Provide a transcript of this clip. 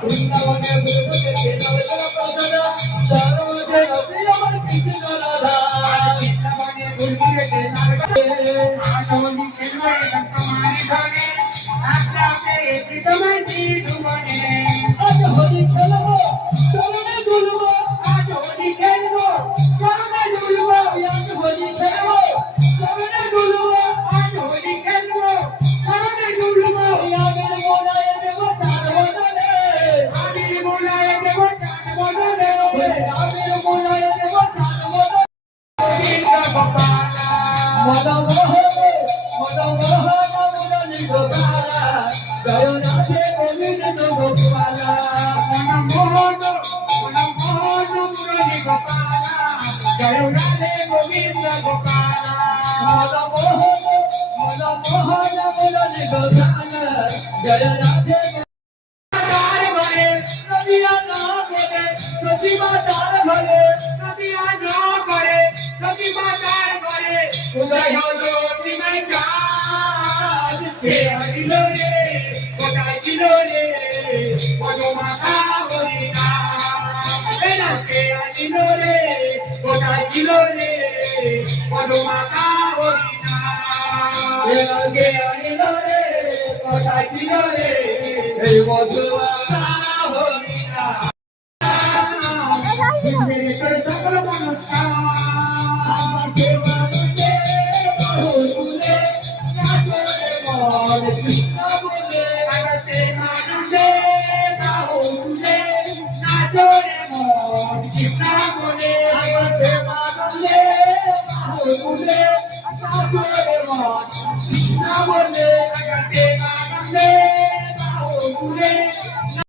বৃন্দাবনে বৃন্দকে কেনাবেচনা প্রসাদা সর্বদে রসে আমার কৃষ্ণ রাধা বৃন্দাবনে বৃন্দকে কেনাবেচনা আনন্দি কেনয় তোমার ধনে আস্তে আস্তে এটি তোমার জীবনে আজ হরি খেলবো চরণে দুলবো আজ হরি খেলবো চরণে দুলবো আজ হরি খেলবো চরণে দুলবো আজ হরি খেলবো চরণে দুলবো আমের মোলায় দেব চাঁদ বদলে আমের মোলায় দেব চাঁদ বদলে আমের মোলায় দেব চাঁদ বদলে মদ মোহন মুরলী গোপালা জয় রাধে গোবিন্দ গোপালা মন মোহন মুরলী গোপালা জয় রাধে গোবিন্দ গোপালা মদ মোহন মুরলী গোপালা জয় রাধে নদিয়া না করে সতী মাতার ঘরে নদিয়া না করে সতী মাতার ঘরে উদয় হলো বিময় চাঁদ কে হরিল রে কোথায় ছিল রে মধুমাখা হরিণা এনা কে হরিল রে কোথায় ছিল রে মধুমাখা হরিণা কে হরিল রে কোথায় ছিল রে এই মধুমাখা হরিণা সকল মনস্কার কৃষ্ণ বলে আগাতে মানুষে বাহুলে নাচরে মন কৃষ্ণ বলে আগাতে মানুষে বাহুলে নাচরে মন কৃষ্ণ বলে আগাতে মানুষে বাহুলে